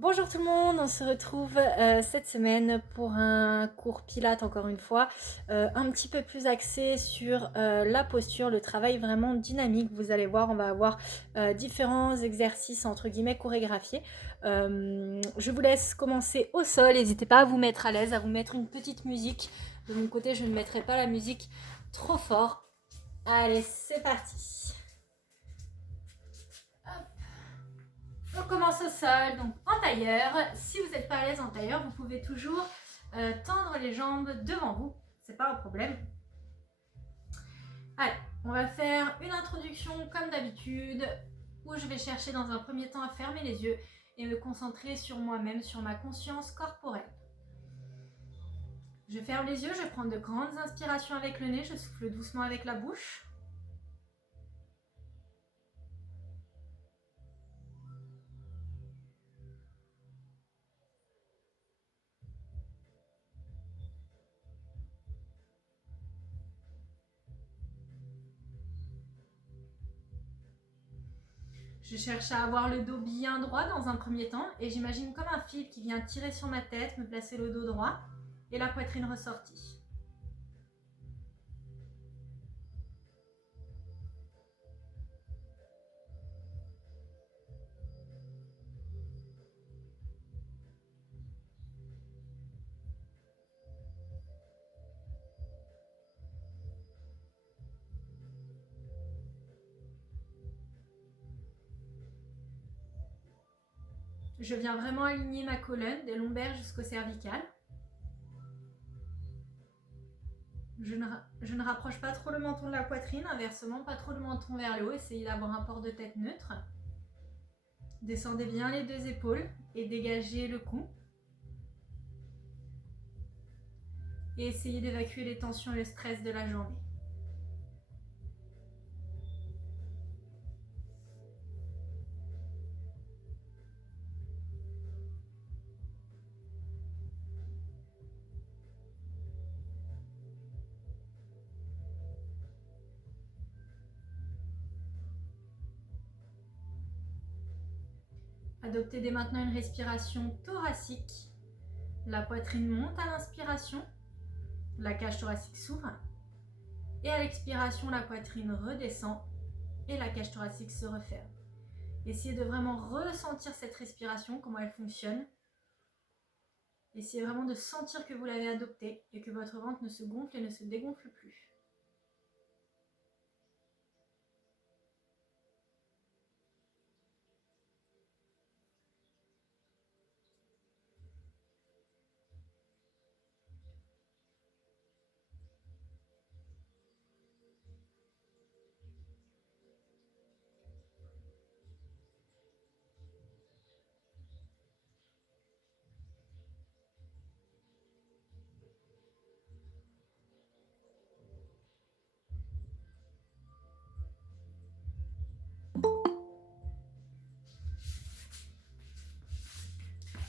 Bonjour tout le monde, on se retrouve cette semaine pour un cours Pilates encore une fois, un petit peu plus axé sur la posture, le travail vraiment dynamique. Vous allez voir, on va avoir différents exercices entre guillemets chorégraphiés. Je vous laisse commencer au sol, n'hésitez pas à vous mettre à l'aise, à vous mettre une petite musique. De mon côté, je ne mettrai pas la musique trop fort. Allez, c'est parti. On commence au sol, donc en tailleur. Si vous n'êtes pas à l'aise en tailleur, vous pouvez toujours tendre les jambes devant vous. C'est pas un problème. Allez, on va faire une introduction comme d'habitude, où je vais chercher dans un premier temps à fermer les yeux et me concentrer sur moi-même, sur ma conscience corporelle. Je ferme les yeux, je prends de grandes inspirations avec le nez, je souffle doucement avec la bouche. Je cherche à avoir le dos bien droit dans un premier temps et j'imagine comme un fil qui vient tirer sur ma tête, me placer le dos droit et la poitrine ressortie. Je viens vraiment aligner ma colonne des lombaires jusqu'au cervical. Je ne rapproche pas trop le menton de la poitrine, inversement, pas trop le menton vers le haut. Essayez d'avoir un port de tête neutre. Descendez bien les deux épaules et dégagez le cou. Et essayez d'évacuer les tensions et le stress de la journée. Adoptez dès maintenant une respiration thoracique. La poitrine monte à l'inspiration, la cage thoracique s'ouvre. Et à l'expiration, la poitrine redescend et la cage thoracique se referme. Essayez de vraiment ressentir cette respiration, comment elle fonctionne. Essayez vraiment de sentir que vous l'avez adoptée et que votre ventre ne se gonfle et ne se dégonfle plus.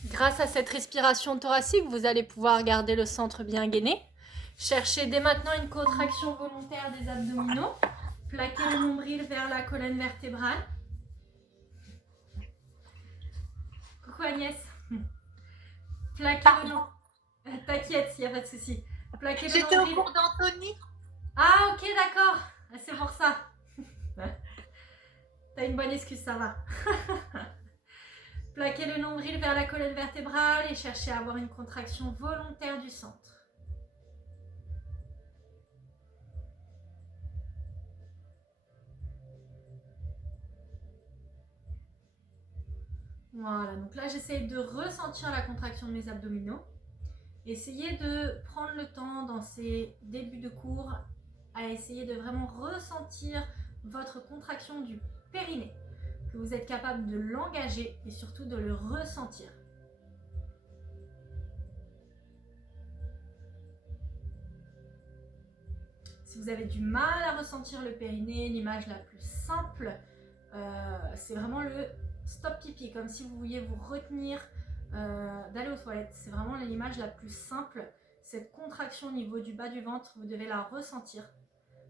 Grâce à cette respiration thoracique, vous allez pouvoir garder le centre bien gainé. Cherchez dès maintenant une contraction volontaire des abdominaux. Plaquez le nombril vers la colonne vertébrale. Coucou Agnès. Plaquez le nombril. T'inquiète, il n'y a pas de souci. Plaquez le J'étais nombril. au cours d'Anthony. Ah ok, d'accord. C'est pour ça. T'as une bonne excuse, ça va. Plaquez le nombril vers la colonne vertébrale et cherchez à avoir une contraction volontaire du centre. Voilà, donc là j'essaye de ressentir la contraction de mes abdominaux. Essayez de prendre le temps dans ces débuts de cours à essayer de vraiment ressentir votre contraction du périnée, que vous êtes capable de l'engager et surtout de le ressentir. Si vous avez du mal à ressentir le périnée, l'image la plus simple, c'est vraiment le stop pipi, comme si vous vouliez vous retenir d'aller aux toilettes. C'est vraiment l'image la plus simple. Cette contraction au niveau du bas du ventre, vous devez la ressentir.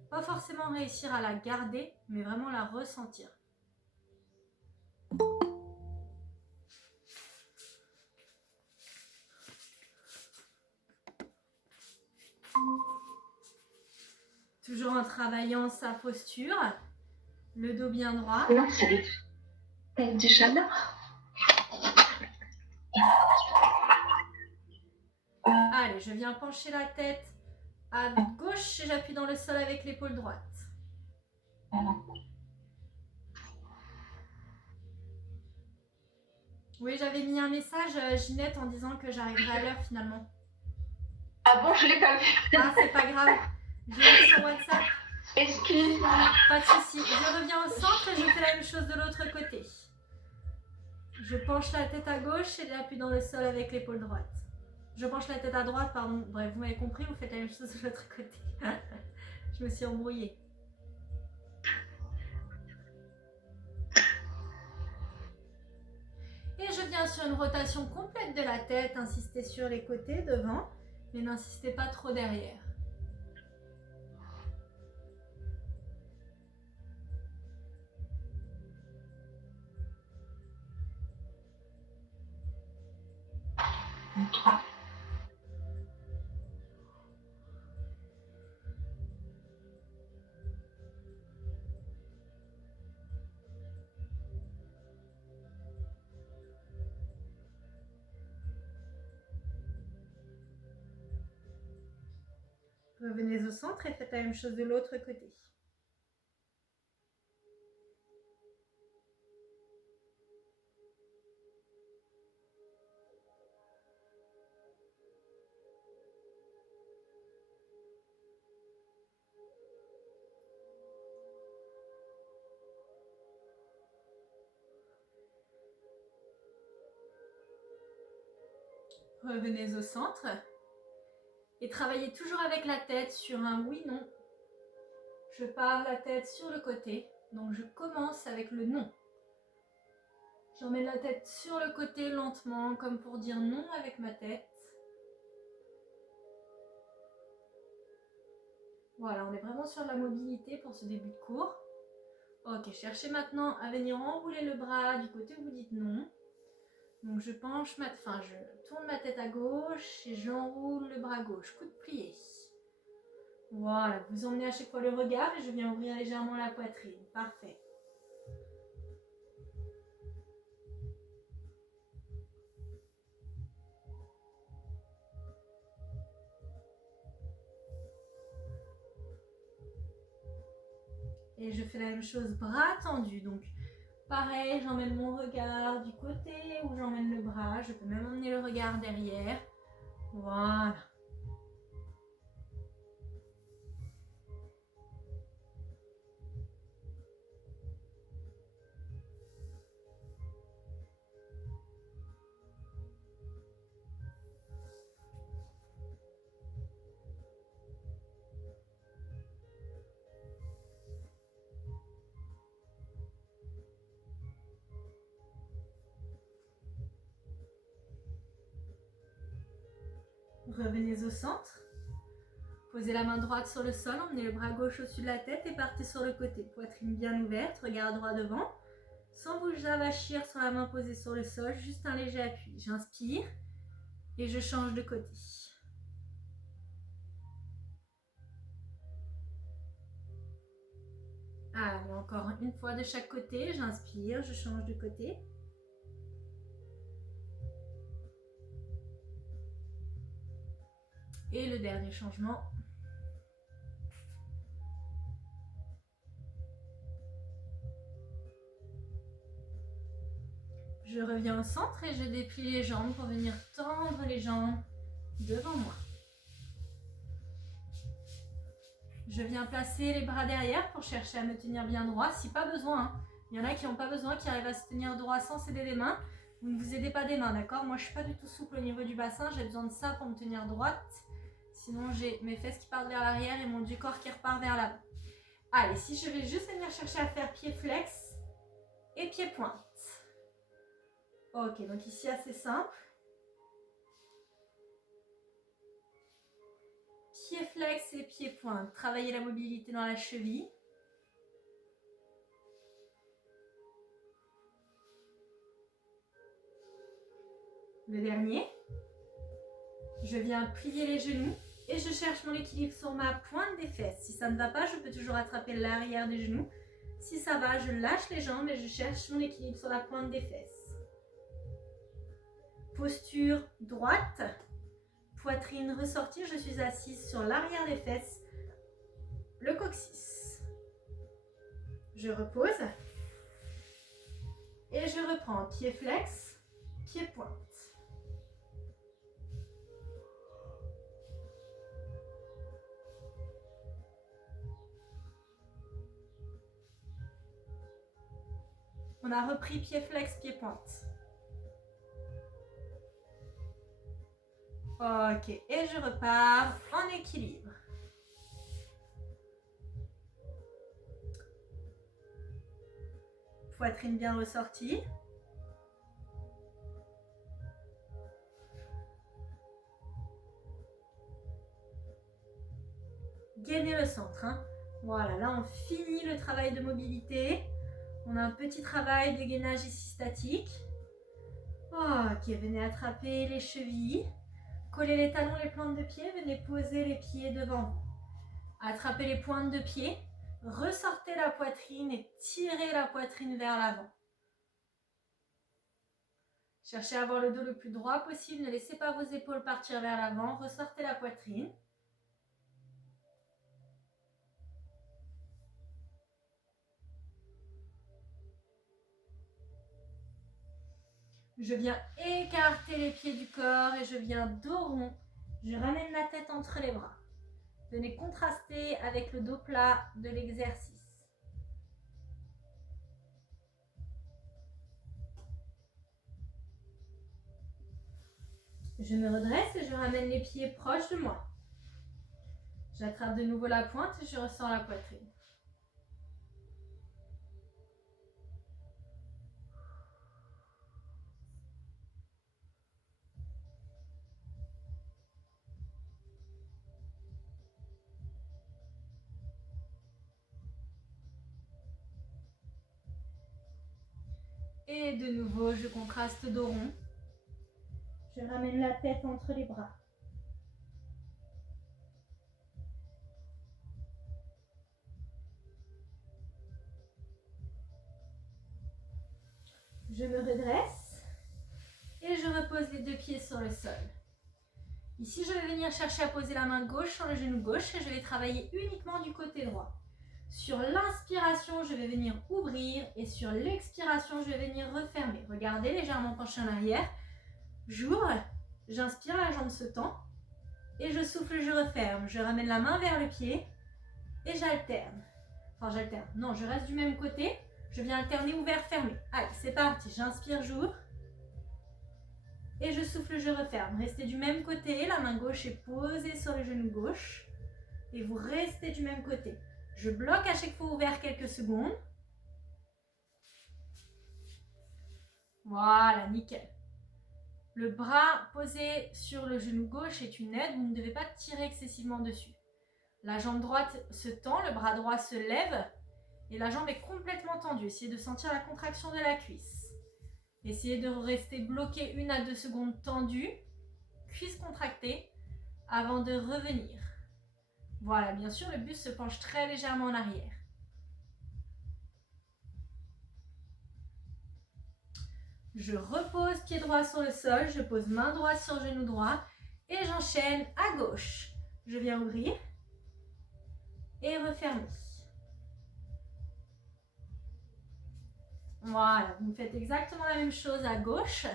Pas forcément réussir à la garder, mais vraiment la ressentir. Toujours en travaillant sa posture, le dos bien droit. Non, c'est du chaleur. Allez, je viens pencher la tête à gauche et j'appuie dans le sol avec l'épaule droite. Oui, j'avais mis un message, Ginette, en disant que j'arriverai à l'heure finalement. Ah bon, je l'ai pas vu. Ah, c'est pas grave. Je l'ai mis sur WhatsApp. Excuse-moi. Pas de souci. Je reviens au centre et je fais la même chose de l'autre côté. Je penche la tête à gauche et j'appuie dans le sol avec l'épaule droite. Je penche la tête à droite, pardon. Bref, vous m'avez compris, vous faites la même chose de l'autre côté. Je me suis embrouillée. Et je viens sur une rotation complète de la tête. Insistez sur les côtés, devant, mais n'insistez pas trop derrière. Revenez au centre et faites la même chose de l'autre côté. Revenez au centre et travaillez toujours avec la tête sur un oui-non. Je pars la tête sur le côté, donc je commence avec le non. J'emmène la tête sur le côté lentement, comme pour dire non avec ma tête. Voilà, on est vraiment sur la mobilité pour ce début de cours. Ok, cherchez maintenant à venir enrouler le bras du côté où vous dites non. Donc je tourne ma tête à gauche et j'enroule le bras gauche, coude plié. Voilà, vous emmenez à chaque fois le regard et je viens ouvrir légèrement la poitrine. Parfait. Et je fais la même chose, bras tendus. Donc pareil, j'emmène mon regard du côté où j'emmène le bras. Je peux même emmener le regard derrière. Voilà. Revenez au centre. Posez la main droite sur le sol, emmenez le bras gauche au-dessus de la tête et partez sur le côté. Poitrine bien ouverte, regard droit devant. Sans vous avachir sur la main posée sur le sol, juste un léger appui. J'inspire et je change de côté. Allez, encore une fois de chaque côté. J'inspire, je change de côté. Et le dernier changement. Je reviens au centre et je déplie les jambes pour venir tendre les jambes devant moi. Je viens placer les bras derrière pour chercher à me tenir bien droit, si pas besoin. Hein. Il y en a qui n'ont pas besoin, qui arrivent à se tenir droit sans s'aider des mains. Vous ne vous aidez pas des mains, d'accord? Moi, je ne suis pas du tout souple au niveau du bassin. J'ai besoin de ça pour me tenir droite. Sinon, j'ai mes fesses qui partent vers l'arrière et mon du-corps qui repart vers l'avant. Allez, si je vais juste venir chercher à faire pied flex et pied pointe. Ok, donc ici, assez simple. Pied flex et pied pointe. Travaillez la mobilité dans la cheville. Le dernier. Je viens plier les genoux Et je cherche mon équilibre sur ma pointe des fesses. Si ça ne va pas, je peux toujours attraper l'arrière des genoux. Si ça va, je lâche les jambes et je cherche mon équilibre sur la pointe des fesses. Posture droite, poitrine ressortie, je suis assise sur l'arrière des fesses, le coccyx. Je repose et je reprends pied flex, pied pointe. On a repris pied flex, pied pointe. Ok, et je repars en équilibre. Poitrine bien ressortie. Gainez le centre. Hein. Voilà, là on finit le travail de mobilité. On a un petit travail de gainage ici statique. Ok, venez attraper les chevilles. Collez les talons, les plantes de pied. Venez poser les pieds devant vous. Attrapez les pointes de pied. Ressortez la poitrine et tirez la poitrine vers l'avant. Cherchez à avoir le dos le plus droit possible. Ne laissez pas vos épaules partir vers l'avant. Ressortez la poitrine. Je viens écarter les pieds du corps et je viens dos rond. Je ramène la tête entre les bras. Venez contraster avec le dos plat de l'exercice. Je me redresse et je ramène les pieds proches de moi. J'attrape de nouveau la pointe et je ressens la poitrine. Et de nouveau, je contraste dos rond. Je ramène la tête entre les bras. Je me redresse et je repose les deux pieds sur le sol. Ici, je vais venir chercher à poser la main gauche sur le genou gauche et je vais travailler uniquement du côté droit. Sur l'inspiration, je vais venir ouvrir et sur l'expiration, je vais venir refermer. Regardez, légèrement penché en arrière. J'ouvre, j'inspire, la jambe se tend et je souffle, je referme. Je ramène la main vers le pied et j'alterne. Enfin, j'alterne. Non, je reste du même côté. Je viens alterner ouvert, fermé. Allez, c'est parti. J'inspire, j'ouvre. Et je souffle, je referme. Restez du même côté. La main gauche est posée sur le genou gauche. Et vous restez du même côté. Je bloque à chaque fois ouvert quelques secondes. Voilà, nickel. Le bras posé sur le genou gauche est une aide. Vous ne devez pas tirer excessivement dessus. La jambe droite se tend, le bras droit se lève. Et la jambe est complètement tendue. Essayez de sentir la contraction de la cuisse. Essayez de rester bloqué 1 à 2 secondes tendue, cuisse contractée, avant de revenir. Voilà, bien sûr, le buste se penche très légèrement en arrière. Je repose pied droit sur le sol, je pose main droite sur genou droit et j'enchaîne à gauche. Je viens ouvrir et refermer. Voilà, vous faites exactement la même chose à gauche.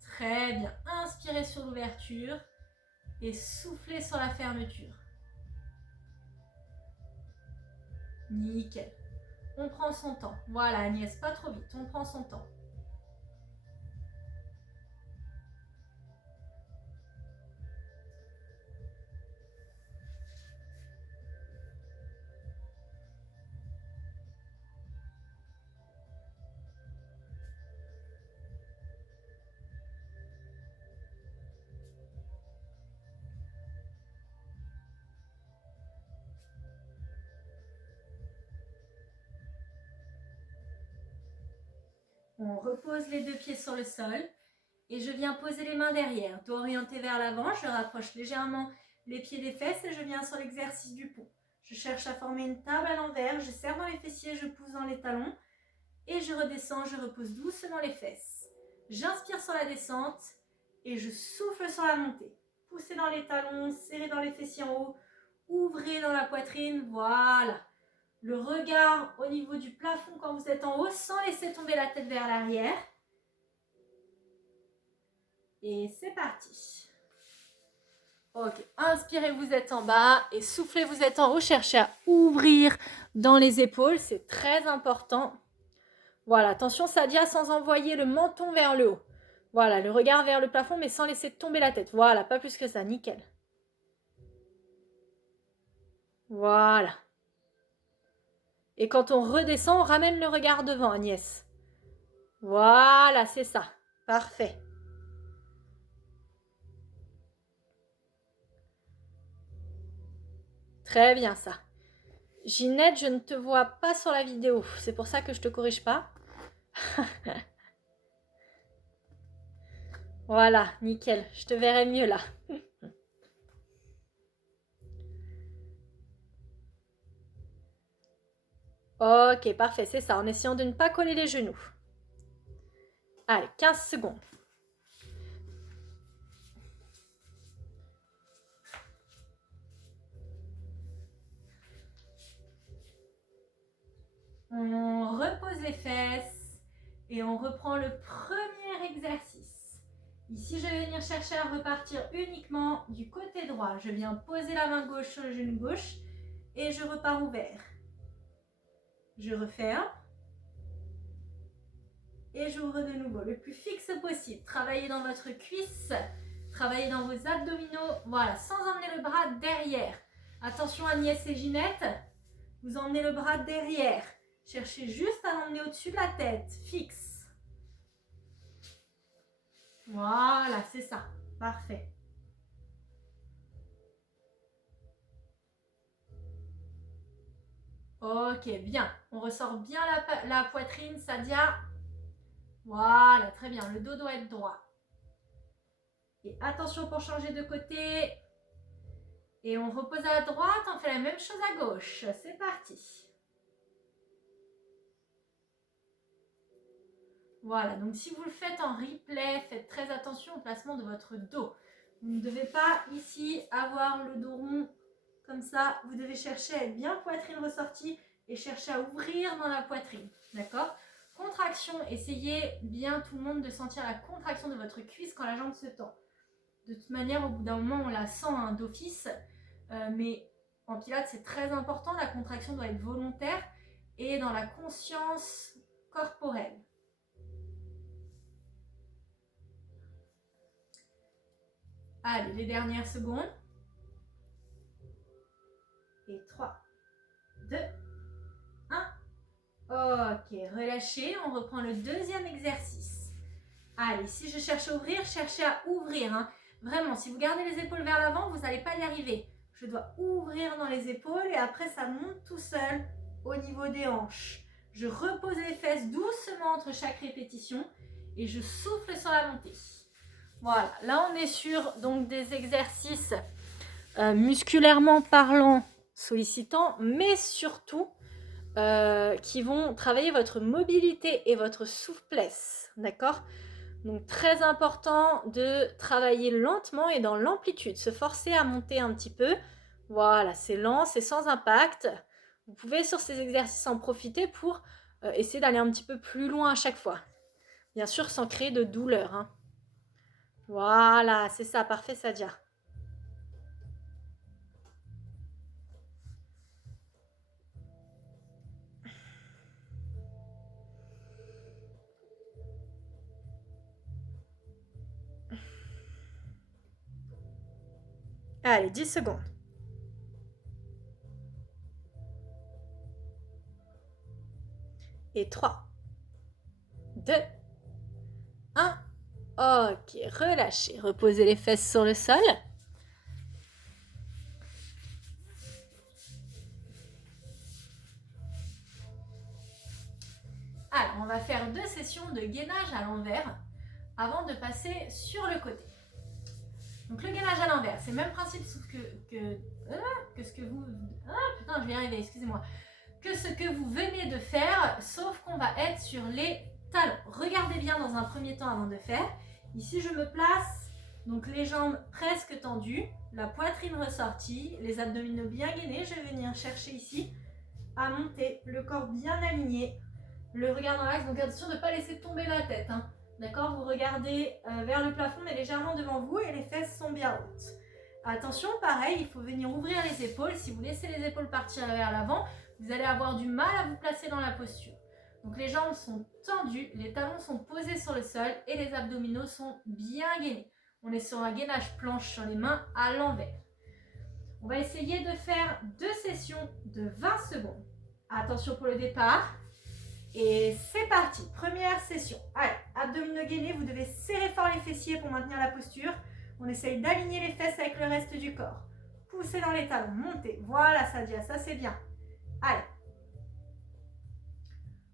Très bien. Inspirez sur l'ouverture et soufflez sur la fermeture. Nickel. On prend son temps. Voilà, Agnès, pas trop vite. On prend son temps. On repose les deux pieds sur le sol Et je viens poser les mains derrière, dos orienté vers l'avant, je rapproche légèrement les pieds des fesses et je viens sur l'exercice du pont. Je cherche à former une table à l'envers, je serre dans les fessiers, je pousse dans les talons et je redescends, je repose doucement les fesses. J'inspire sur la descente et je souffle sur la montée. Poussez dans les talons, serrez dans les fessiers en haut, ouvrez dans la poitrine, voilà. Le regard au niveau du plafond quand vous êtes en haut sans laisser tomber la tête vers l'arrière. Et c'est parti. Ok, inspirez, vous êtes en bas et soufflez, vous êtes en haut. Cherchez à ouvrir dans les épaules, c'est très important. Voilà, attention Sadia, sans envoyer le menton vers le haut. Voilà, le regard vers le plafond mais sans laisser tomber la tête. Voilà, pas plus que ça, nickel. Voilà. Et quand on redescend, on ramène le regard devant, Agnès. Voilà, c'est ça. Parfait. Très bien ça. Ginette, je ne te vois pas sur la vidéo. C'est pour ça que je ne te corrige pas. Voilà, nickel. Je te verrai mieux là. Ok, parfait, c'est ça. En essayant de ne pas coller les genoux. Allez, 15 secondes. On repose les fesses et on reprend le premier exercice. Ici, je vais venir chercher à repartir uniquement du côté droit. Je viens poser la main gauche sur le genou gauche et je repars ouvert. Je referme et j'ouvre de nouveau, le plus fixe possible. Travaillez dans votre cuisse, travaillez dans vos abdominaux, voilà, sans emmener le bras derrière. Attention Agnès et Ginette, vous emmenez le bras derrière. Cherchez juste à l'emmener au-dessus de la tête, fixe. Voilà, c'est ça, parfait. Ok, bien. On ressort bien la poitrine, Sadia. Voilà, très bien. Le dos doit être droit. Et attention pour changer de côté. Et on repose à droite, on fait la même chose à gauche. C'est parti. Voilà, donc si vous le faites en replay, faites très attention au placement de votre dos. Vous ne devez pas ici avoir le dos rond comme ça. Vous devez chercher à être bien poitrine ressortie et chercher à ouvrir dans la poitrine. D'accord ? Contraction, essayez bien tout le monde de sentir la contraction de votre cuisse quand la jambe se tend. De toute manière, au bout d'un moment, on la sent d'office. Mais en pilates, c'est très important. La contraction doit être volontaire et dans la conscience corporelle. Allez, les dernières secondes. Et 3, 2, 1. Ok, relâchez. On reprend le deuxième exercice. Allez, si je cherche à ouvrir, cherchez à ouvrir. Vraiment, si vous gardez les épaules vers l'avant, vous n'allez pas y arriver. Je dois ouvrir dans les épaules et après, ça monte tout seul au niveau des hanches. Je repose les fesses doucement entre chaque répétition et je souffle sur la montée. Voilà, là on est sur donc des exercices musculairement parlant, sollicitants, mais surtout qui vont travailler votre mobilité et votre souplesse, d'accord ? Donc très important de travailler lentement et dans l'amplitude, se forcer à monter un petit peu. Voilà, c'est lent, c'est sans impact. Vous pouvez sur ces exercices en profiter pour essayer d'aller un petit peu plus loin à chaque fois. Bien sûr, sans créer de douleur. Voilà, c'est ça, parfait Sadia. Allez, 10 secondes. Et 3, 2, 1. Ok, relâchez. Reposez les fesses sur le sol. Alors, on va faire 2 sessions de gainage à l'envers. avant de passer sur le côté. Donc le gainage à l'envers, c'est le même principe sauf que ce que vous... putain, je vais y arriver, excusez-moi. Que ce que vous venez de faire, sauf qu'on va être sur les talons. Regardez bien dans un premier temps avant de faire. Ici, je me place, donc les jambes presque tendues, la poitrine ressortie, les abdominaux bien gainés. Je vais venir chercher ici à monter, le corps bien aligné, le regard dans l'axe. Donc attention de ne pas laisser tomber la tête, hein. D'accord, vous regardez vers le plafond mais légèrement devant vous et les fesses sont bien hautes. Attention, pareil, il faut venir ouvrir les épaules. Si vous laissez les épaules partir vers l'avant, vous allez avoir du mal à vous placer dans la posture. Donc les jambes sont tendues, les talons sont posés sur le sol et les abdominaux sont bien gainés. On est sur un gainage planche sur les mains à l'envers. On va essayer de faire 2 sessions de 20 secondes. Attention pour le départ. Et c'est parti, première session. Allez, abdominaux gainés, vous devez serrer fort les fessiers pour maintenir la posture. On essaye d'aligner les fesses avec le reste du corps. Poussez dans les talons, montez. Voilà Sadia, ça c'est bien. Allez.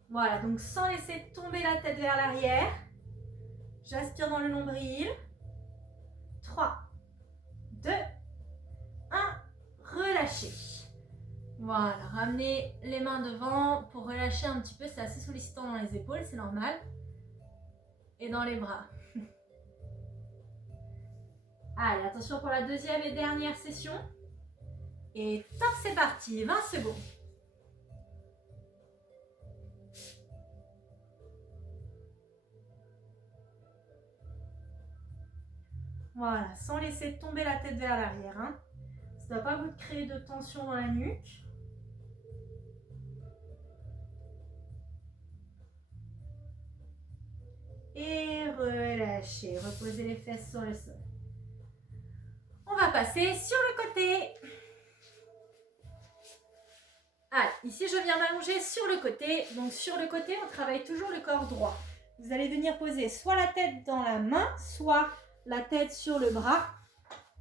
Voilà, donc sans laisser tomber la tête vers l'arrière. J'aspire dans le nombril. 3, 2, 1, relâchez. Voilà, ramenez les mains devant pour relâcher un petit peu. C'est assez sollicitant dans les épaules, c'est normal. Et dans les bras. Allez, attention pour la deuxième et dernière session. Et top, c'est parti, 20 secondes. Voilà, sans laisser tomber la tête vers l'arrière, hein. Ça ne va pas vous créer de tension dans la nuque. Et relâchez, reposez les fesses sur le sol. On va passer sur le côté. Allez, ici je viens m'allonger sur le côté. Donc sur le côté, on travaille toujours le corps droit. Vous allez venir poser soit la tête dans la main, soit la tête sur le bras.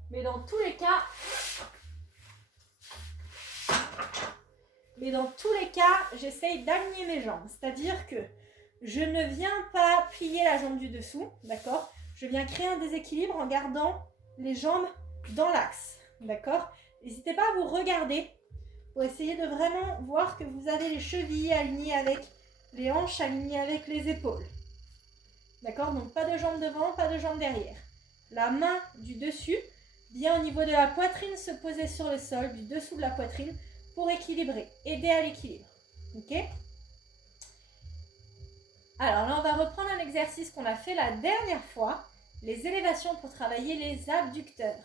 Mais dans tous les cas, j'essaye d'aligner mes jambes. C'est-à-dire que je ne viens pas plier la jambe du dessous, d'accord? Je viens créer un déséquilibre en gardant les jambes dans l'axe, d'accord? N'hésitez pas à vous regarder pour essayer de vraiment voir que vous avez les chevilles alignées avec les hanches, alignées avec les épaules. D'accord? Donc pas de jambes devant, pas de jambes derrière. La main du dessus, bien au niveau de la poitrine, se poser sur le sol, du dessous de la poitrine, pour équilibrer, aider à l'équilibre. Ok? Alors là, on va reprendre un exercice qu'on a fait la dernière fois, les élévations pour travailler les abducteurs.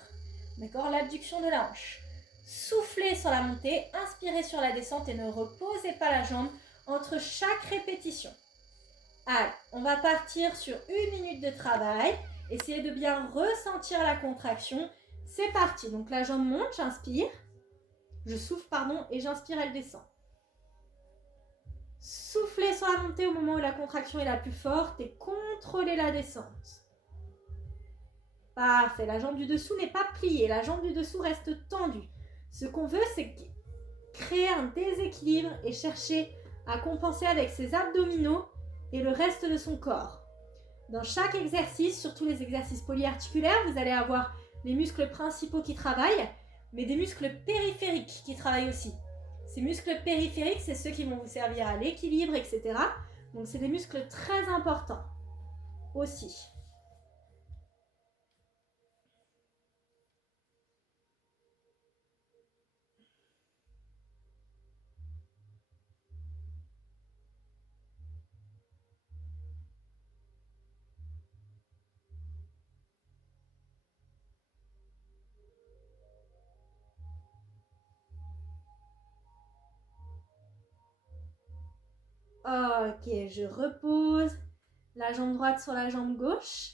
D'accord? L'abduction de la hanche. Soufflez sur la montée, inspirez sur la descente et ne reposez pas la jambe entre chaque répétition. Allez, on va partir sur 1 minute de travail. Essayez de bien ressentir la contraction. C'est parti. Donc la jambe monte, j'inspire. Je souffle, pardon, et j'inspire, elle descend. Soufflez sur la montée au moment où la contraction est la plus forte et contrôlez la descente. Parfait, la jambe du dessous n'est pas pliée, la jambe du dessous reste tendue. Ce qu'on veut, c'est créer un déséquilibre et chercher à compenser avec ses abdominaux et le reste de son corps. Dans chaque exercice, surtout les exercices polyarticulaires, vous allez avoir les muscles principaux qui travaillent, mais des muscles périphériques qui travaillent aussi. Ces muscles périphériques, c'est ceux qui vont vous servir à l'équilibre, etc. Donc, c'est des muscles très importants aussi. Ok, je repose la jambe droite sur la jambe gauche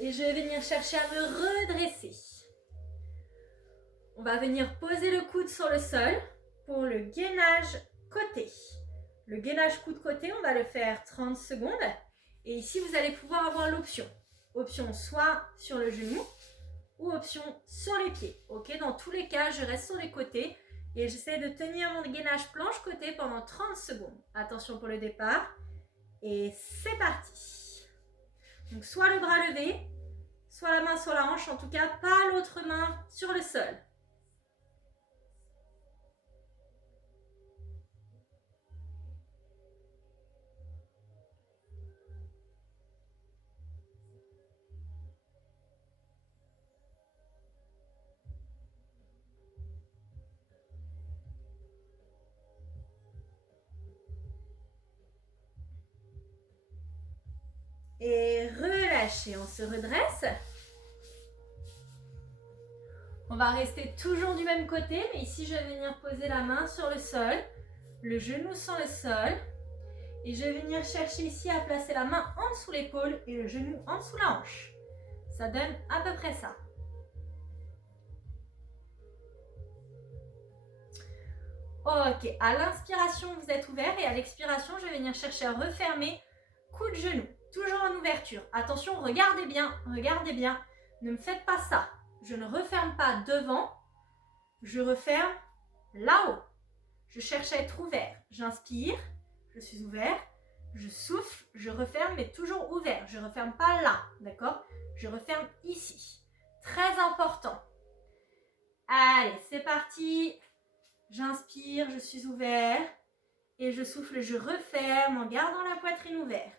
et je vais venir chercher à me redresser. On va venir poser le coude sur le sol pour le gainage côté. Le gainage coude-côté, on va le faire 30 secondes. Et ici, vous allez pouvoir avoir l'option. Option soit sur le genou ou option sur les pieds. Ok, dans tous les cas, je reste sur les côtés. Et j'essaie de tenir mon gainage planche-côté pendant 30 secondes. Attention pour le départ. Et c'est parti. Donc soit le bras levé, soit la main sur la hanche, en tout cas pas l'autre main sur le sol. Et relâchez, on se redresse. On va rester toujours du même côté, mais ici je vais venir poser la main sur le sol, le genou sur le sol. Et je vais venir chercher ici à placer la main en dessous l'épaule et le genou en dessous la hanche. Ça donne à peu près ça. Ok, à l'inspiration vous êtes ouvert et à l'expiration je vais venir chercher à refermer, coup de genou, toujours en ouverture. Attention, regardez bien, ne me faites pas ça. Je ne referme pas devant, je referme là-haut. Je cherche à être ouvert. J'inspire, je suis ouvert. Je souffle, je referme, mais toujours ouvert. Je ne referme pas là, d'accord? Je referme ici. Très important. Allez, c'est parti. J'inspire, je suis ouvert. Et je souffle, je referme en gardant la poitrine ouverte.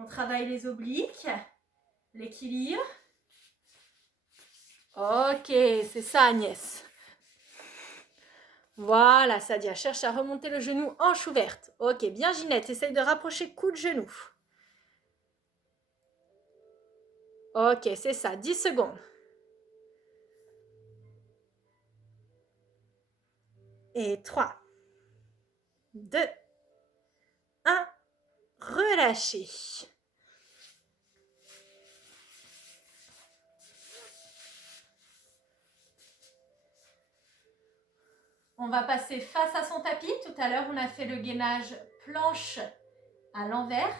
On travaille les obliques, l'équilibre. Ok, c'est ça Agnès. Voilà, Sadia, cherche à remonter le genou, hanche ouverte. Ok, bien Ginette, essaye de rapprocher coup de genou. Ok, c'est ça, 10 secondes. Et 3, 2, 1, relâchez. On va passer face à son tapis. Tout à l'heure, on a fait le gainage planche à l'envers.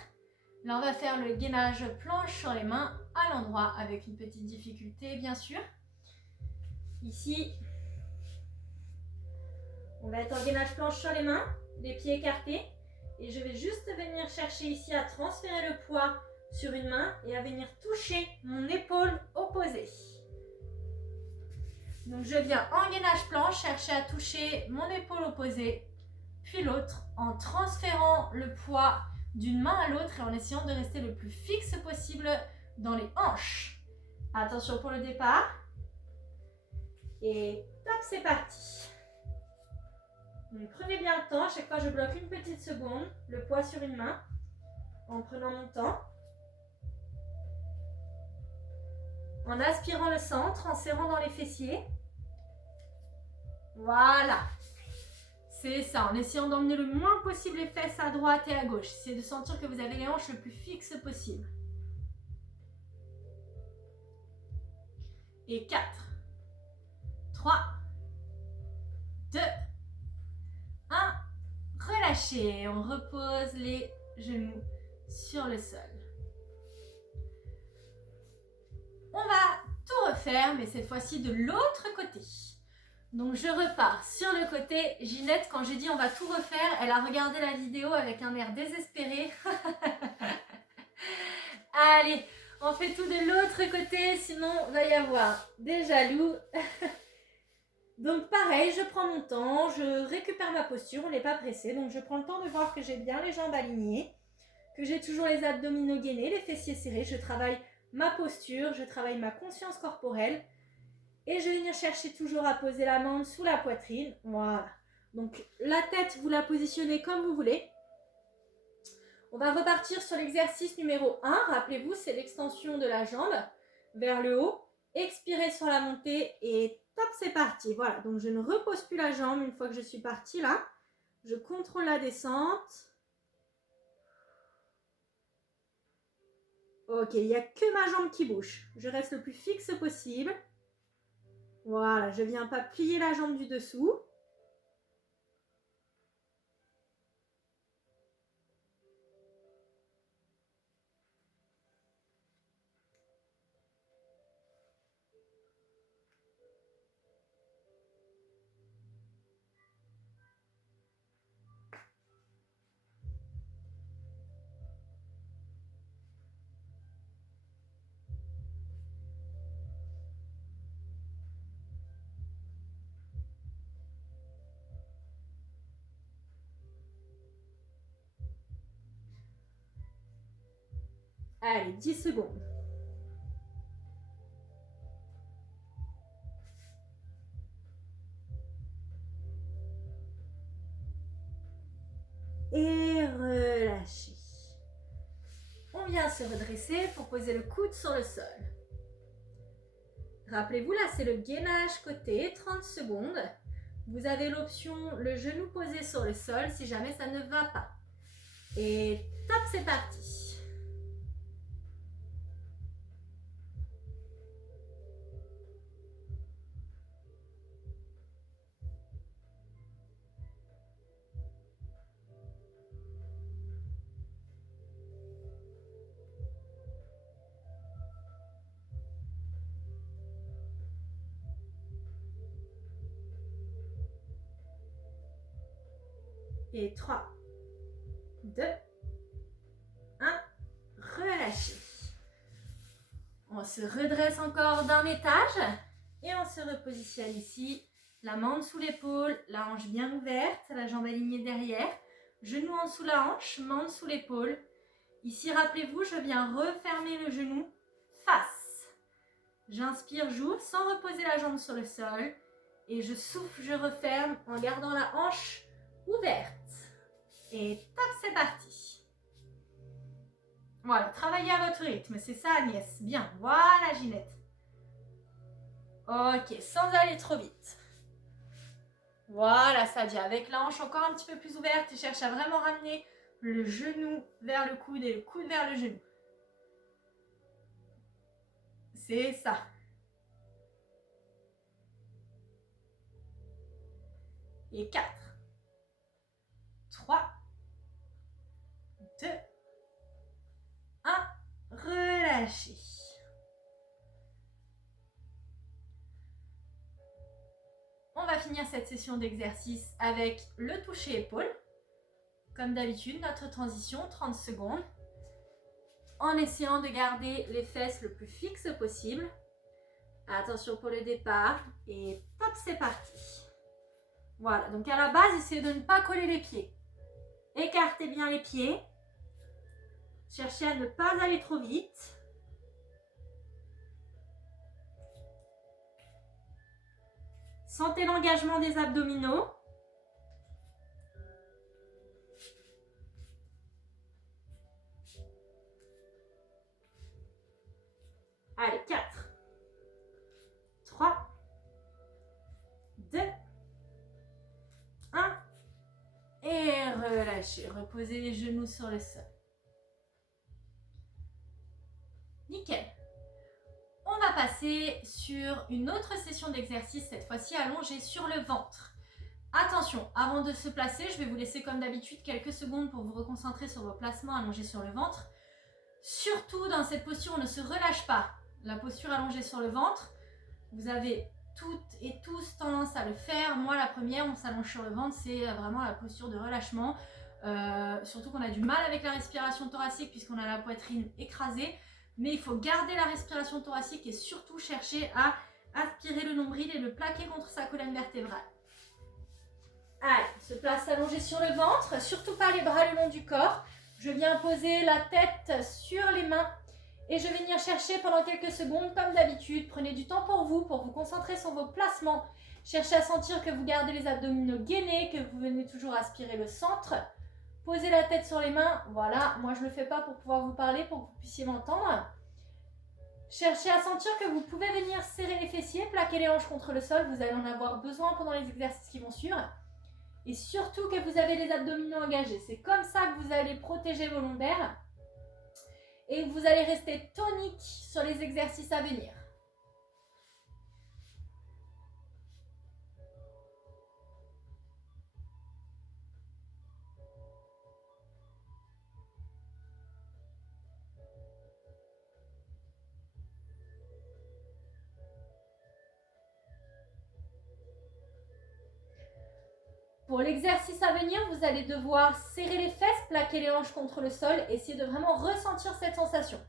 Là, on va faire le gainage planche sur les mains à l'endroit avec une petite difficulté, bien sûr. Ici, on va être en gainage planche sur les mains, les pieds écartés. Et je vais juste venir chercher ici à transférer le poids sur une main et à venir toucher mon épaule opposée. Donc je viens en gainage planche chercher à toucher mon épaule opposée, puis l'autre, en transférant le poids d'une main à l'autre et en essayant de rester le plus fixe possible dans les hanches. Attention pour le départ. Et top, c'est parti. Donc prenez bien le temps, à chaque fois je bloque une petite seconde, le poids sur une main, en prenant mon temps. En aspirant le centre, en serrant dans les fessiers. Voilà. C'est ça, en essayant d'emmener le moins possible les fesses à droite et à gauche. Essayez de sentir que vous avez les hanches le plus fixes possible. Et 4, 3, 2, 1. Relâchez. On repose les genoux sur le sol. On va tout refaire, mais cette fois-ci de l'autre côté. Donc je repars sur le côté. Ginette, quand j'ai dit on va tout refaire, elle a regardé la vidéo avec un air désespéré. Allez, on fait tout de l'autre côté, sinon il va y avoir des jaloux. Donc pareil, je prends mon temps, je récupère ma posture, on n'est pas pressé. Donc je prends le temps de voir que j'ai bien les jambes alignées, que j'ai toujours les abdominaux gainés, les fessiers serrés. Je travaille ma posture, je travaille ma conscience corporelle. Et je vais venir chercher toujours à poser la main sous la poitrine. Voilà. Donc la tête, vous la positionnez comme vous voulez. On va repartir sur l'exercice numéro 1. Rappelez-vous, c'est l'extension de la jambe vers le haut. Expirez sur la montée et top, c'est parti. Voilà, donc je ne repose plus la jambe une fois que je suis partie là. Je contrôle la descente. Ok, il n'y a que ma jambe qui bouge. Je reste le plus fixe possible. Voilà, je ne viens pas plier la jambe du dessous. Allez, 10 secondes. Et relâchez. On vient se redresser pour poser le coude sur le sol. Rappelez-vous, là, c'est le gainage côté, 30 secondes. Vous avez l'option le genou posé sur le sol si jamais ça ne va pas. Et top, c'est parti. Et 3, 2, 1, relâchez. On se redresse encore d'un étage et on se repositionne ici. La main en dessous l'épaule, la hanche bien ouverte, la jambe alignée derrière. Genou en dessous la hanche, main en dessous l'épaule. Ici, rappelez-vous, je viens refermer le genou face. J'inspire, j'ouvre sans reposer la jambe sur le sol. Et je souffle, je referme en gardant la hanche ouverte. Et top, c'est parti. Voilà, travaillez à votre rythme, c'est ça Agnès. Bien, voilà Ginette. Ok, sans aller trop vite. Voilà Sadia, avec la hanche encore un petit peu plus ouverte, cherche à vraiment ramener le genou vers le coude et le coude vers le genou. C'est ça. Et 4, 3, 2, 1, relâchez. On va finir cette session d'exercice avec le toucher épaule. Comme d'habitude, notre transition, 30 secondes. En essayant de garder les fesses le plus fixes possible. Attention pour le départ. Et hop, c'est parti. Voilà, donc à la base, essayez de ne pas coller les pieds. Écartez bien les pieds. Cherchez à ne pas aller trop vite. Sentez l'engagement des abdominaux. Allez, 4, 3, 2, 1. Et relâchez. Reposez les genoux sur le sol. Nickel. On va passer sur une autre session d'exercice, cette fois-ci allongée sur le ventre. Attention, avant de se placer, je vais vous laisser comme d'habitude quelques secondes pour vous reconcentrer sur vos placements allongés sur le ventre. Surtout dans cette posture, on ne se relâche pas. La posture allongée sur le ventre, vous avez toutes et tous tendance à le faire. Moi, la première, on s'allonge sur le ventre, c'est vraiment la posture de relâchement. Surtout qu'on a du mal avec la respiration thoracique puisqu'on a la poitrine écrasée. Mais il faut garder la respiration thoracique et surtout chercher à aspirer le nombril et le plaquer contre sa colonne vertébrale. Allez, on se place allongé sur le ventre, surtout pas les bras le long du corps. Je viens poser la tête sur les mains et je vais venir chercher pendant quelques secondes comme d'habitude. Prenez du temps pour vous concentrer sur vos placements. Cherchez à sentir que vous gardez les abdominaux gainés, que vous venez toujours aspirer le centre. Posez la tête sur les mains, voilà, moi je ne le fais pas pour pouvoir vous parler, pour que vous puissiez m'entendre. Cherchez à sentir que vous pouvez venir serrer les fessiers, plaquer les hanches contre le sol, vous allez en avoir besoin pendant les exercices qui vont suivre. Et surtout que vous avez les abdominaux engagés, c'est comme ça que vous allez protéger vos lombaires et que vous allez rester tonique sur les exercices à venir. Pour l'exercice à venir, vous allez devoir serrer les fesses, plaquer les hanches contre le sol, essayer de vraiment ressentir cette sensation.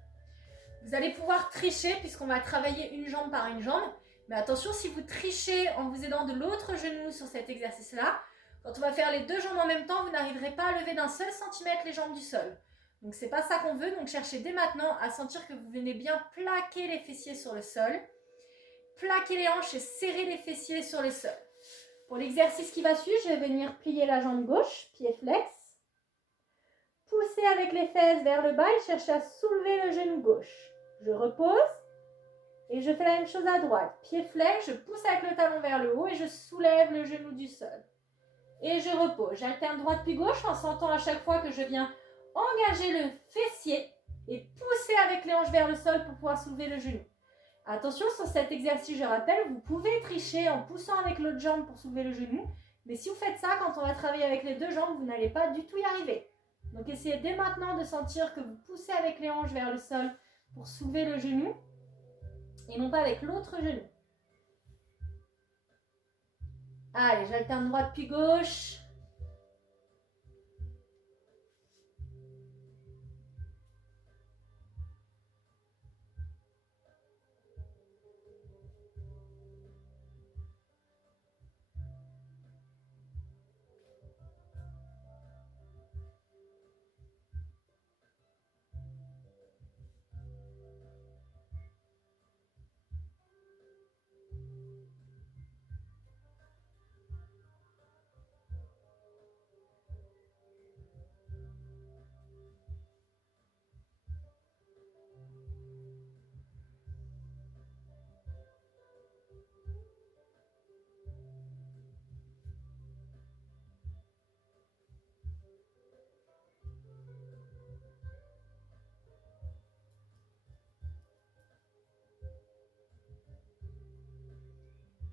Vous allez pouvoir tricher puisqu'on va travailler une jambe par une jambe. Mais attention, si vous trichez en vous aidant de l'autre genou sur cet exercice-là, quand on va faire les deux jambes en même temps, vous n'arriverez pas à lever d'un seul centimètre les jambes du sol. Donc c'est pas ça qu'on veut, donc cherchez dès maintenant à sentir que vous venez bien plaquer les fessiers sur le sol. Plaquer les hanches et serrer les fessiers sur le sol. Pour l'exercice qui va suivre, je vais venir plier la jambe gauche, pied flex. Pousser avec les fesses vers le bas et chercher à soulever le genou gauche. Je repose et je fais la même chose à droite. Pied flex, je pousse avec le talon vers le haut et je soulève le genou du sol. Et je repose. J'alterne droite puis gauche en sentant à chaque fois que je viens engager le fessier et pousser avec les hanches vers le sol pour pouvoir soulever le genou. Attention, sur cet exercice, je rappelle, vous pouvez tricher en poussant avec l'autre jambe pour soulever le genou. Mais si vous faites ça, quand on va travailler avec les deux jambes, vous n'allez pas du tout y arriver. Donc essayez dès maintenant de sentir que vous poussez avec les hanches vers le sol pour soulever le genou et non pas avec l'autre genou. Allez, j'alterne droite puis gauche.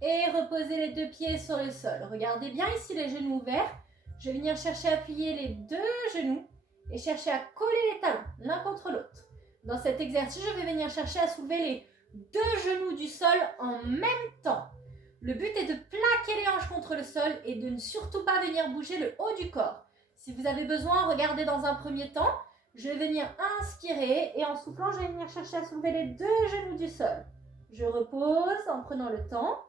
Et reposez les deux pieds sur le sol. Regardez bien ici les genoux ouverts. Je vais venir chercher à plier les deux genoux et chercher à coller les talons l'un contre l'autre. Dans cet exercice, je vais venir chercher à soulever les deux genoux du sol en même temps. Le but est de plaquer les hanches contre le sol et de ne surtout pas venir bouger le haut du corps. Si vous avez besoin, regardez dans un premier temps. Je vais venir inspirer et en soufflant, je vais venir chercher à soulever les deux genoux du sol. Je repose en prenant le temps.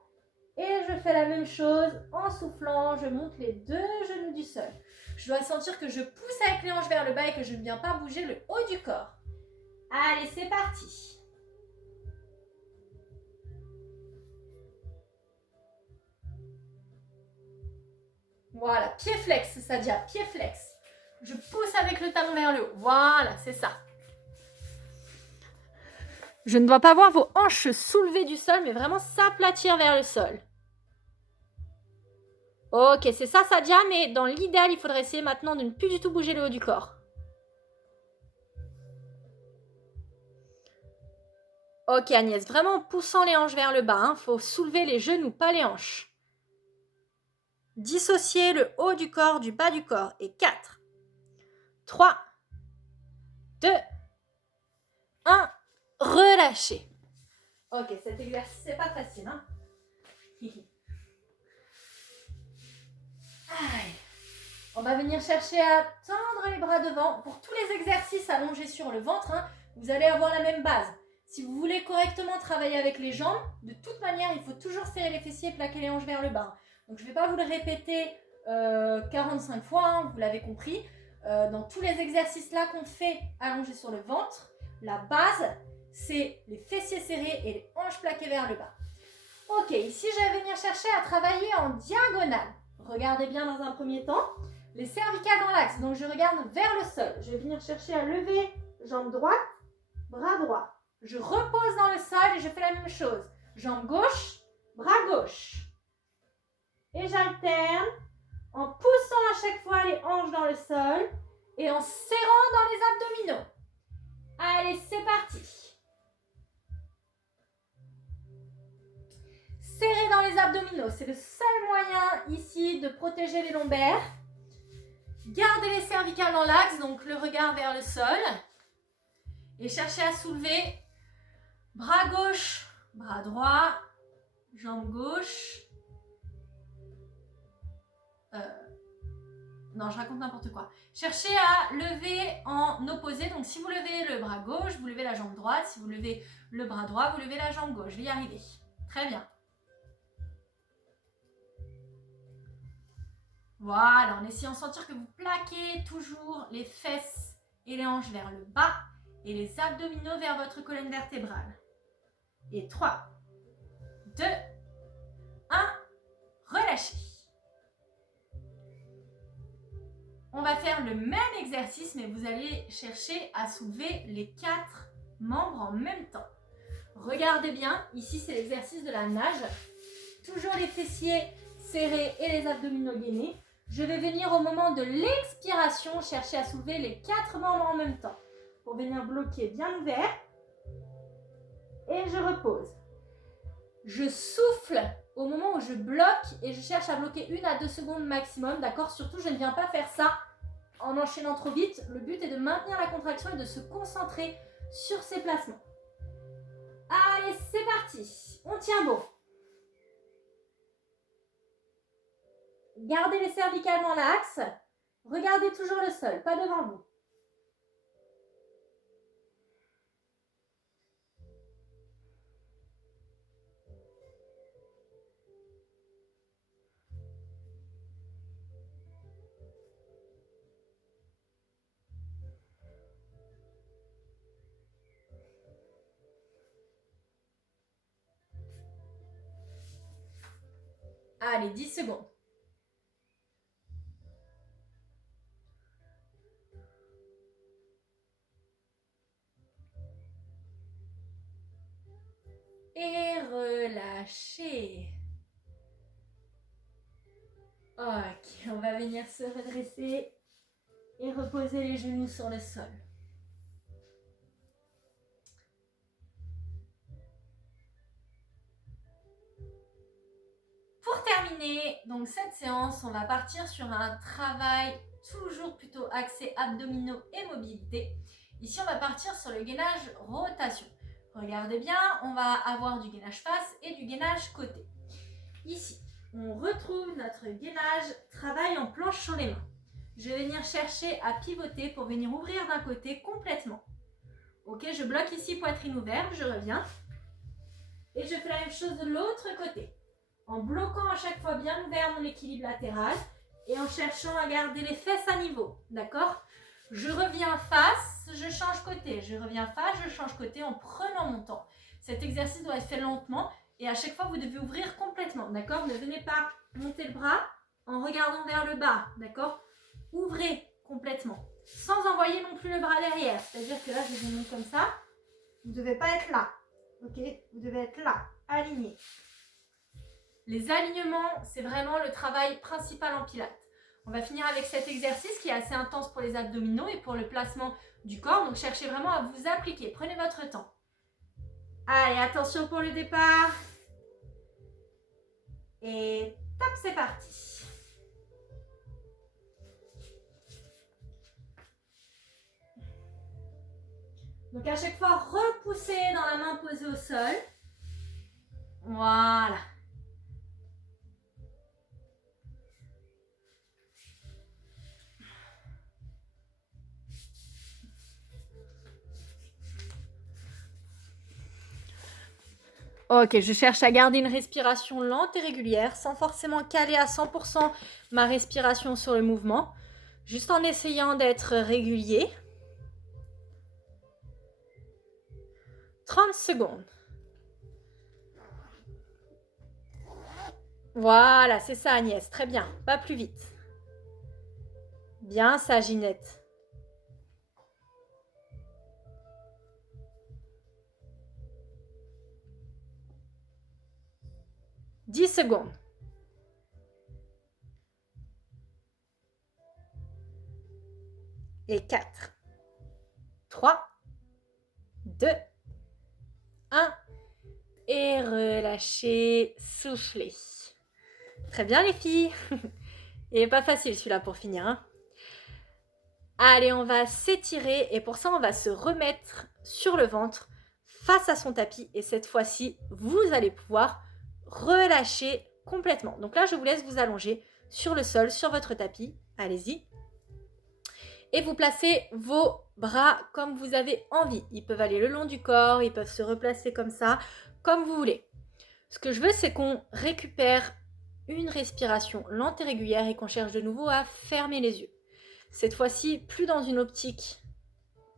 Et je fais la même chose en soufflant, je monte les deux genoux du sol. Je dois sentir que je pousse avec les hanches vers le bas et que je ne viens pas bouger le haut du corps. Allez, c'est parti. Voilà, pied flex, Sadia, pied flex. Je pousse avec le talon vers le haut. Voilà, c'est ça. Je ne dois pas voir vos hanches soulever du sol, mais vraiment s'aplatir vers le sol. Ok, c'est ça, Sadia, mais dans l'idéal, il faudrait essayer maintenant de ne plus du tout bouger le haut du corps. Ok, Agnès, vraiment en poussant les hanches vers le bas. Il faut soulever les genoux, pas les hanches. Dissocier le haut du corps du bas du corps. Et 4, 3, 2, 1, relâchez. Ok, cet exercice, c'est pas facile, hein. Allez. On va venir chercher à tendre les bras devant. Pour tous les exercices allongés sur le ventre, hein, vous allez avoir la même base. Si vous voulez correctement travailler avec les jambes, de toute manière, il faut toujours serrer les fessiers et plaquer les hanches vers le bas. Donc je ne vais pas vous le répéter 45 fois, hein, vous l'avez compris. Dans tous les exercices là qu'on fait allongés sur le ventre, la base, c'est les fessiers serrés et les hanches plaquées vers le bas. Ok, ici je vais venir chercher à travailler en diagonale. Regardez bien dans un premier temps. Les cervicales dans l'axe, donc je regarde vers le sol. Je vais venir chercher à lever jambe droite, bras droit. Je repose dans le sol et je fais la même chose. Jambe gauche, bras gauche. Et j'alterne en poussant à chaque fois les hanches dans le sol et en serrant dans les abdominaux. Allez, c'est parti. Serrer dans les abdominaux, c'est le seul moyen ici de protéger les lombaires. Gardez les cervicales dans l'axe, donc le regard vers le sol. Et cherchez à soulever bras gauche, bras droit, jambe gauche. Non, je raconte n'importe quoi. Cherchez à lever en opposé. Donc si vous levez le bras gauche, vous levez la jambe droite. Si vous levez le bras droit, vous levez la jambe gauche. Je vais y arriver. Très bien. Voilà, en essayant de sentir que vous plaquez toujours les fesses et les hanches vers le bas et les abdominaux vers votre colonne vertébrale. Et 3, 2, 1, relâchez. On va faire le même exercice, mais vous allez chercher à soulever les 4 membres en même temps. Regardez bien, ici c'est l'exercice de la nage. Toujours les fessiers serrés et les abdominaux gainés. Je vais venir au moment de l'expiration chercher à soulever les 4 membres en même temps. Pour venir bloquer bien ouvert. Et je repose. Je souffle au moment où je bloque et je cherche à bloquer 1 à 2 secondes maximum. D'accord ? Surtout, je ne viens pas faire ça en enchaînant trop vite. Le but est de maintenir la contraction et de se concentrer sur ces placements. Allez, c'est parti. On tient bon. Gardez les cervicales dans l'axe. Regardez toujours le sol, pas devant vous. Allez, 10 secondes. Et relâchez. Ok, on va venir se redresser et reposer les genoux sur le sol. Pour terminer donc cette séance, on va partir sur un travail toujours plutôt axé abdominaux et mobilité. Ici, on va partir sur le gainage rotation. Regardez bien, on va avoir du gainage face et du gainage côté. Ici, on retrouve notre gainage travail en planche sur les mains. Je vais venir chercher à pivoter pour venir ouvrir d'un côté complètement. Ok, je bloque ici poitrine ouverte, je reviens. Et je fais la même chose de l'autre côté. En bloquant à chaque fois bien ouvert mon équilibre latéral et en cherchant à garder les fesses à niveau. D'accord ? Je reviens face, je change côté. Je reviens face, je change côté en prenant mon temps. Cet exercice doit être fait lentement et à chaque fois, vous devez ouvrir complètement. D'accord ? Ne venez pas monter le bras en regardant vers le bas. D'accord ? Ouvrez complètement. Sans envoyer non plus le bras derrière. C'est-à-dire que là, je vous montre comme ça. Vous ne devez pas être là. Ok ? Vous devez être là, aligné. Les alignements, c'est vraiment le travail principal en pilates. On va finir avec cet exercice qui est assez intense pour les abdominaux et pour le placement du corps. Donc, cherchez vraiment à vous appliquer. Prenez votre temps. Allez, attention pour le départ. Et top, c'est parti. Donc, à chaque fois, repoussez dans la main posée au sol. Voilà. Ok, je cherche à garder une respiration lente et régulière sans forcément caler à 100% ma respiration sur le mouvement. Juste en essayant d'être régulier. 30 secondes. Voilà, c'est ça Agnès, très bien, pas plus vite. Bien ça Ginette. « 10 secondes. Et 4, 3, 2, 1. Et relâchez, soufflez. Très bien les filles. Il n'est pas facile celui-là pour finir. Hein. Allez, on va s'étirer et pour ça, on va se remettre sur le ventre face à son tapis. Et cette fois-ci, vous allez pouvoir relâcher complètement. Donc là, je vous laisse vous allonger sur le sol, sur votre tapis. Allez-y. Et vous placez vos bras comme vous avez envie. Ils peuvent aller le long du corps, ils peuvent se replacer comme ça, comme vous voulez. Ce que je veux, c'est qu'on récupère une respiration lente et régulière et qu'on cherche de nouveau à fermer les yeux. Cette fois-ci, plus dans une optique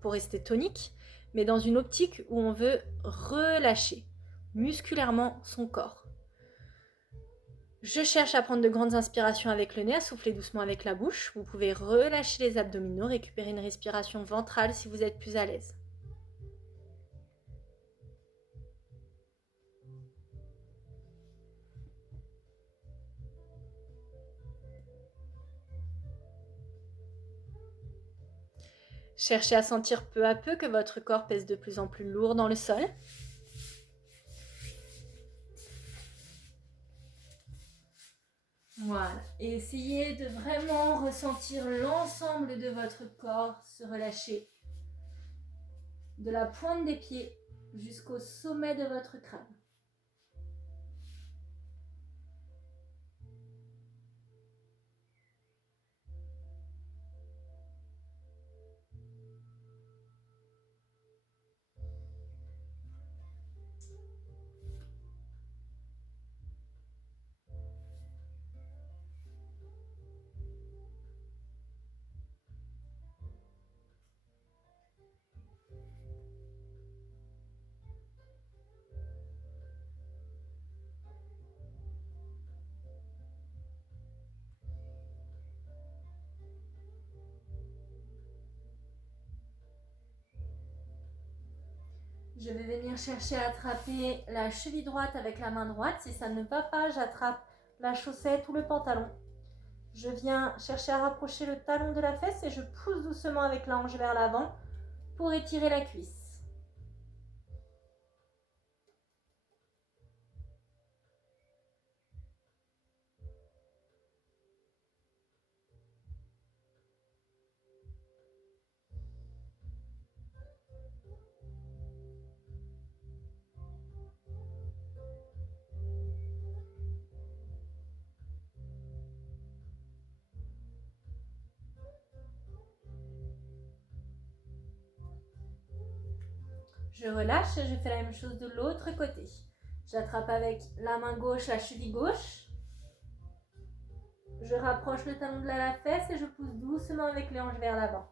pour rester tonique, mais dans une optique où on veut relâcher musculairement son corps. Je cherche à prendre de grandes inspirations avec le nez, à souffler doucement avec la bouche. Vous pouvez relâcher les abdominaux, récupérer une respiration ventrale si vous êtes plus à l'aise. Cherchez à sentir peu à peu que votre corps pèse de plus en plus lourd dans le sol. Voilà. Et essayez de vraiment ressentir l'ensemble de votre corps se relâcher. De la pointe des pieds jusqu'au sommet de votre crâne. Je vais venir chercher à attraper la cheville droite avec la main droite. Si ça ne va pas, j'attrape la chaussette ou le pantalon. Je viens chercher à rapprocher le talon de la fesse et je pousse doucement avec la hanche vers l'avant pour étirer la cuisse. Je relâche et je fais la même chose de l'autre côté. J'attrape avec la main gauche la cheville gauche. Je rapproche le talon de la fesse et je pousse doucement avec les hanches vers l'avant.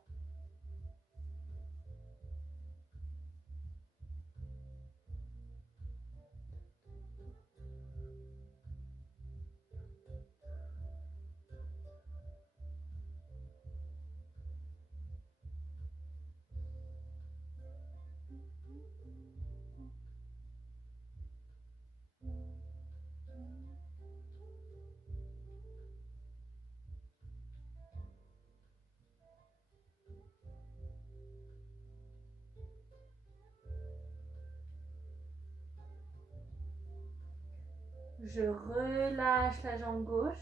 Je relâche la jambe gauche.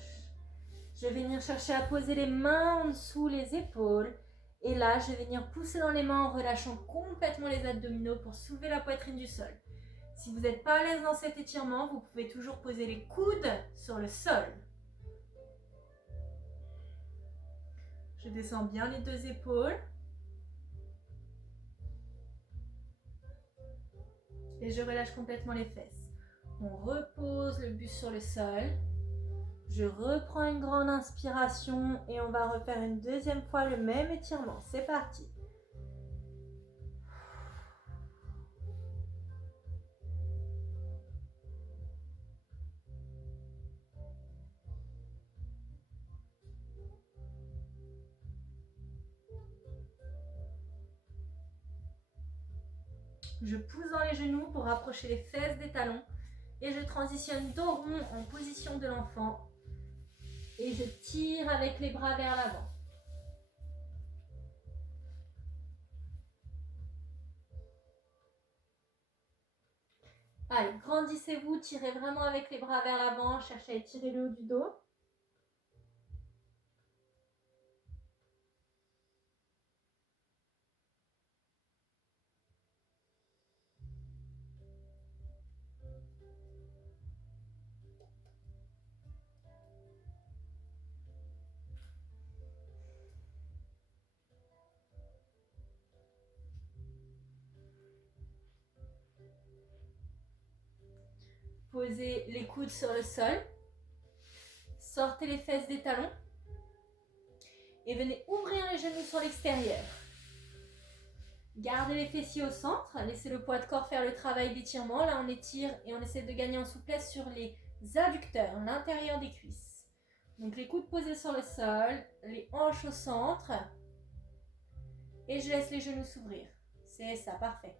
Je vais venir chercher à poser les mains en dessous les épaules. Et là, je vais venir pousser dans les mains en relâchant complètement les abdominaux pour soulever la poitrine du sol. Si vous n'êtes pas à l'aise dans cet étirement, vous pouvez toujours poser les coudes sur le sol. Je descends bien les deux épaules. Et je relâche complètement les fesses. On repose le buste sur le sol. Je reprends une grande inspiration et on va refaire une deuxième fois le même étirement. C'est parti. Je pousse dans les genoux pour rapprocher les fesses des talons et je transitionne dos rond en position de l'enfant et je tire avec les bras vers l'avant. Allez, grandissez-vous, tirez vraiment avec les bras vers l'avant, cherchez à étirer le haut du dos. Posez les coudes sur le sol. Sortez les fesses des talons. Et venez ouvrir les genoux sur l'extérieur. Gardez les fessiers au centre, laissez le poids de corps faire le travail d'étirement. Là, on étire et on essaie de gagner en souplesse sur les adducteurs, l'intérieur des cuisses. Donc les coudes posés sur le sol, les hanches au centre. Et je laisse les genoux s'ouvrir. C'est ça, parfait.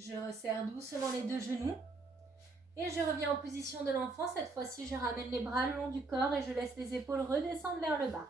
Je resserre doucement les deux genoux. Et je reviens en position de l'enfant. Cette fois-ci, je ramène les bras le long du corps et je laisse les épaules redescendre vers le bas.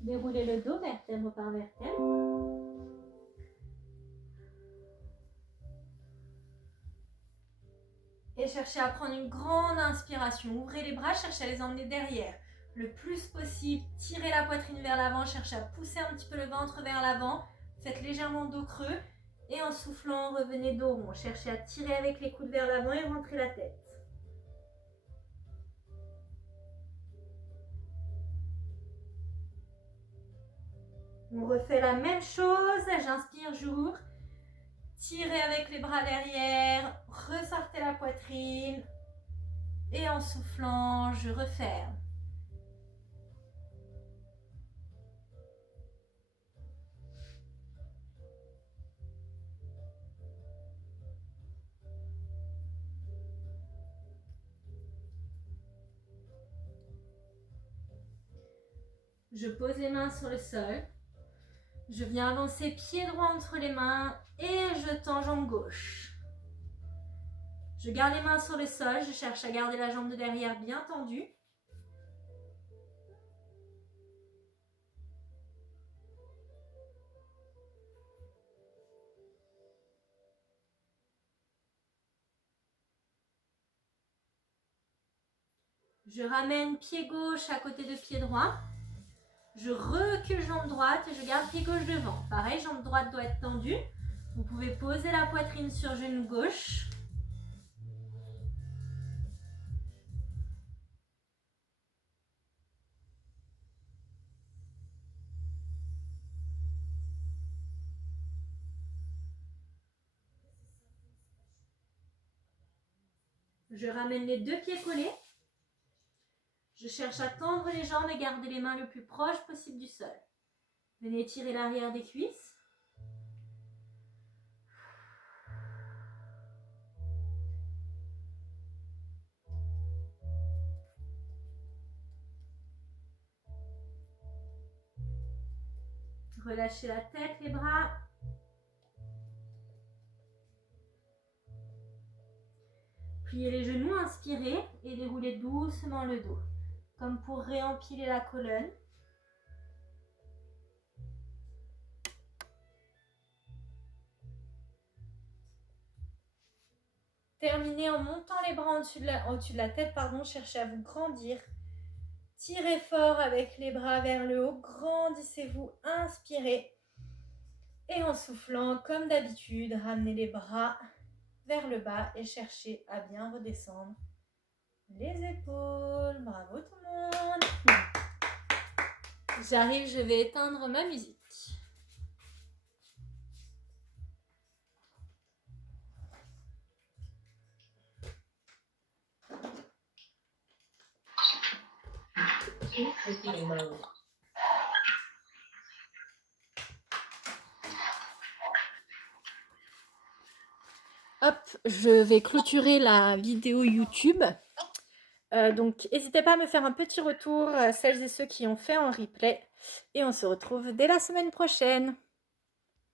Déroulez le dos, vertèbre par vertèbre. Et cherchez à prendre une grande inspiration. Ouvrez les bras, cherchez à les emmener derrière. Le plus possible, tirez la poitrine vers l'avant, cherchez à pousser un petit peu le ventre vers l'avant. Faites légèrement dos creux. Et en soufflant, revenez dos rond. Cherchez à tirer avec les coudes vers l'avant et rentrez la tête. On refait la même chose. J'inspire, j'ouvre. Tirez avec les bras derrière. Ressortez la poitrine. Et en soufflant, je referme. Je pose les mains sur le sol. Je viens avancer pied droit entre les mains et je tends jambe gauche. Je garde les mains sur le sol, je cherche à garder la jambe de derrière bien tendue. Je ramène pied gauche à côté de pied droit. Je recule jambe droite et je garde pied gauche devant. Pareil, jambe droite doit être tendue. Vous pouvez poser la poitrine sur genou gauche. Je ramène les deux pieds collés. Je cherche à tendre les jambes et garder les mains le plus proche possible du sol. Venez étirer l'arrière des cuisses. Relâchez la tête, les bras. Pliez les genoux, inspirez et déroulez doucement le dos, comme pour réempiler la colonne. Terminez en montant les bras au-dessus de la tête, cherchez à vous grandir. Tirez fort avec les bras vers le haut, grandissez-vous, inspirez. Et en soufflant, comme d'habitude, ramenez les bras vers le bas et cherchez à bien redescendre les épaules. Bravo tout le monde. J'arrive, je vais éteindre ma musique. hop, je vais clôturer la vidéo YouTube. Donc, n'hésitez pas à me faire un petit retour, celles et ceux qui ont fait en replay. Et on se retrouve dès la semaine prochaine.